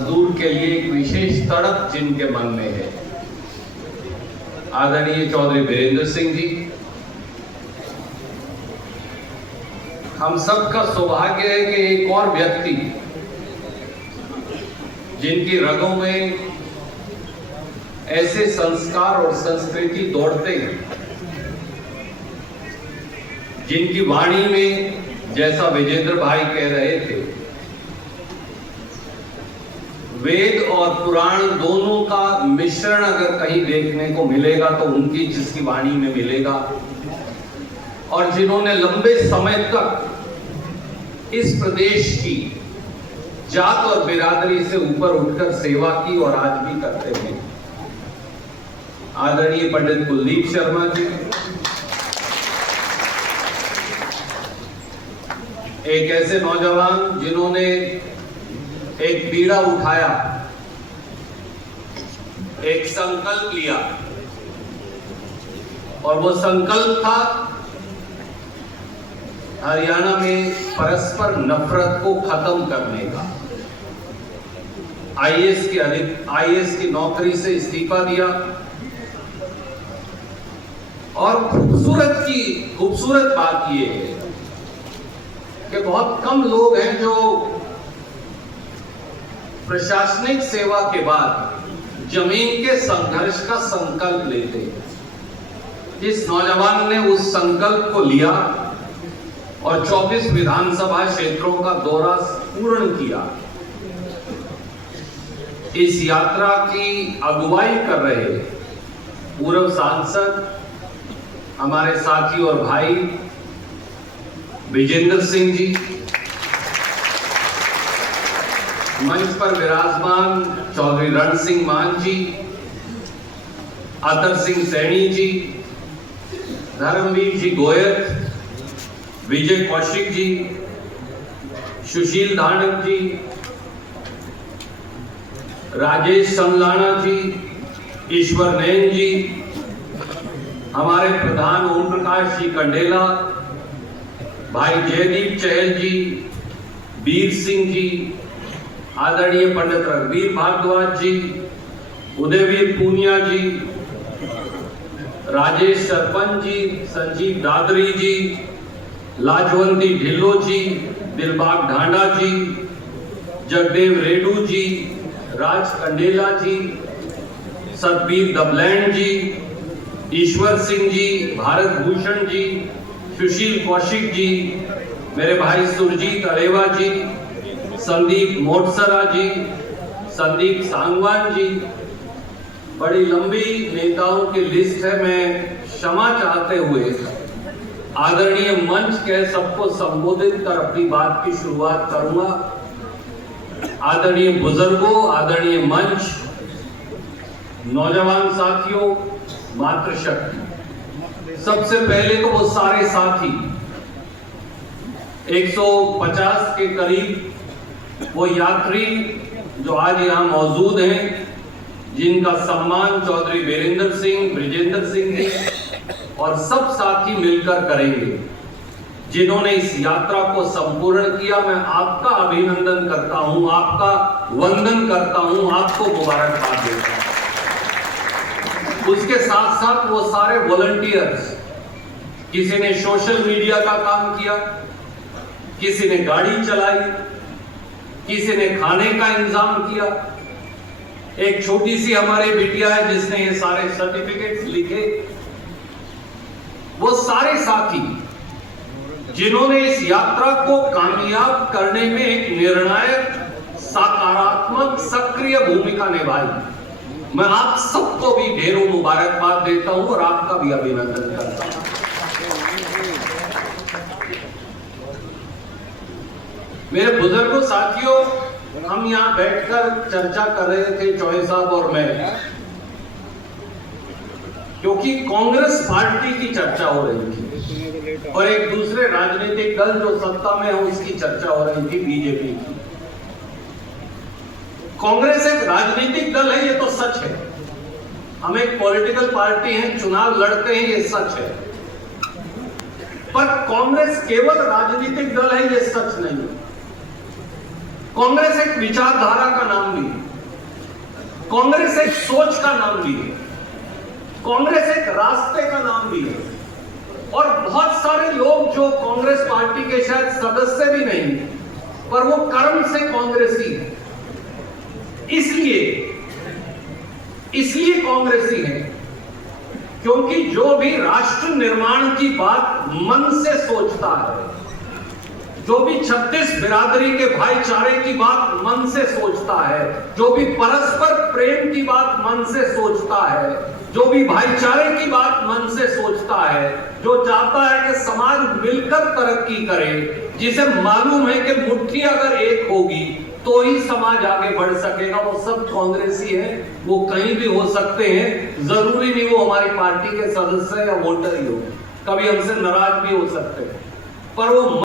मजदूर के लिए एक विशेष तड़प जिनके मन में है, आदरणीय चौधरी वीरेंद्र सिंह जी, हम सबका सौभाग्य है कि एक और व्यक्ति जिनकी रगों में ऐसे संस्कार और संस्कृति दौड़ते हैं, जिनकी वाणी में, जैसा विजेंद्र भाई कह रहे थे, वेद और पुराण दोनों का मिश्रण अगर कहीं देखने को मिलेगा तो उनकी जिसकी वाणी में मिलेगा, और जिन्होंने लंबे समय तक इस प्रदेश की जात और बिरादरी से ऊपर उठकर सेवा की और आज भी करते हैं, आदरणीय पंडित कुलदीप शर्मा जी, एक ऐसे नौजवान जिन्होंने एक बीड़ा उठाया, एक संकल्प लिया, और वो संकल्प था हरियाणा में परस्पर नफरत को खत्म करने का। आईएएस की नौकरी से इस्तीफा दिया, और खूबसूरत बात ये है कि बहुत कम लोग हैं जो प्रशासनिक सेवा के बाद जमीन के संघर्ष का संकल्प लेते हैं। इस नौजवान ने उस संकल्प को लिया और 24 विधानसभा क्षेत्रों का दौरा पूर्ण किया। इस यात्रा की अगुवाई कर रहे पूर्व सांसद, हमारे साथी और भाई विजेंद्र सिंह जी, मंच पर विराजमान चौधरी रण सिंह मान जी, अतर सिंह सैनी जी, धर्मवीर जी गोयल, विजय कौशिक जी, सुशील धानक जी, राजेश समलाना जी, ईश्वर नैन जी, हमारे प्रधान ओम प्रकाश जी कंडेला, भाई जयदीप चहल जी, वीर सिंह जी, आदरणीय पंडित रघुवीर भारद्वाज जी, उदयवीर पूनिया जी, राजेश सरपंच जी, संजीव दादरी जी, लाजवंती ढिल्लो जी, दिलबाग ढांडा जी, जगदेव रेडू जी, राज कंडेला जी, सतबीर दबलैंड जी, ईश्वर सिंह जी, भारत भूषण जी, सुशील कौशिक जी, मेरे भाई सुरजीत अरेवा जी, संदीप मोटसरा जी, संदीप सांगवान जी, बड़ी लंबी नेताओं की लिस्ट है। मैं क्षमा चाहते हुए आदरणीय मंच के सबको संबोधित कर अपनी बात की शुरुआत करूंगा। आदरणीय बुजुर्गों, आदरणीय मंच, नौजवान साथियों, मातृशक्ति, सबसे पहले तो वो सारे साथी 150 के करीब वो यात्री जो आज यहाँ मौजूद हैं, जिनका सम्मान चौधरी वीरेंद्र सिंह, ब्रिजेंद्र सिंह जी और सब साथी मिलकर करेंगे, जिन्होंने इस यात्रा को संपूर्ण किया। मैं आपका अभिनंदन करता हूं, आपका वंदन करता हूं, आपको मुबारकबाद देता हूं। उसके साथ साथ वो सारे वॉलंटियर्स, किसी ने सोशल मीडिया का काम किया, किसी ने गाड़ी चलाई, किसी ने खाने का इंतजाम किया, एक छोटी सी हमारी बिटिया है जिसने ये सारे सर्टिफिकेट्स लिखे। वो सारे साथी जिन्होंने इस यात्रा को कामयाब करने में एक निर्णायक, सकारात्मक, सक्रिय भूमिका निभाई, मैं आप सबको भी ढेरों मुबारकबाद देता हूं और आपका भी अभिनंदन करता हूं। मेरे बुजुर्गों, साथियों, हम यहां बैठकर चर्चा कर रहे थे चौहे साहब और मैं, क्योंकि कांग्रेस पार्टी की चर्चा हो रही थी और एक दूसरे राजनीतिक दल जो सत्ता में है उसकी चर्चा हो रही थी, बीजेपी की। कांग्रेस एक राजनीतिक दल है, ये तो सच है। हम एक पॉलिटिकल पार्टी हैं, चुनाव लड़ते हैं, ये सच है। पर कांग्रेस केवल राजनीतिक दल है, ये सच नहीं है। कांग्रेस एक विचारधारा का नाम भी है। कांग्रेस एक सोच का नाम भी है, कांग्रेस एक रास्ते का नाम भी है। और बहुत सारे लोग जो कांग्रेस पार्टी के शायद सदस्य भी नहीं, पर वो कर्म से कांग्रेसी है, इसलिए कांग्रेसी है क्योंकि जो भी राष्ट्र निर्माण की बात मन से सोचता है, जो भी 36 बिरादरी के भाईचारे की बात मन से सोचता है, जो भी परस्पर प्रेम की बात मन से सोचता है, जो भी भाईचारे की बात मन से सोचता है, जो चाहता है कि समाज मिलकर तरक्की करे, जिसे मालूम है कि मुट्ठी अगर एक होगी तो ही समाज आगे बढ़ सकेगा, वो सब कांग्रेसी है। वो कहीं भी हो सकते हैं, जरूरी नहीं वो हमारी पार्टी के सदस्य या वोटर ही हो, कभी हमसे नाराज भी हो सकते हैं, पर वो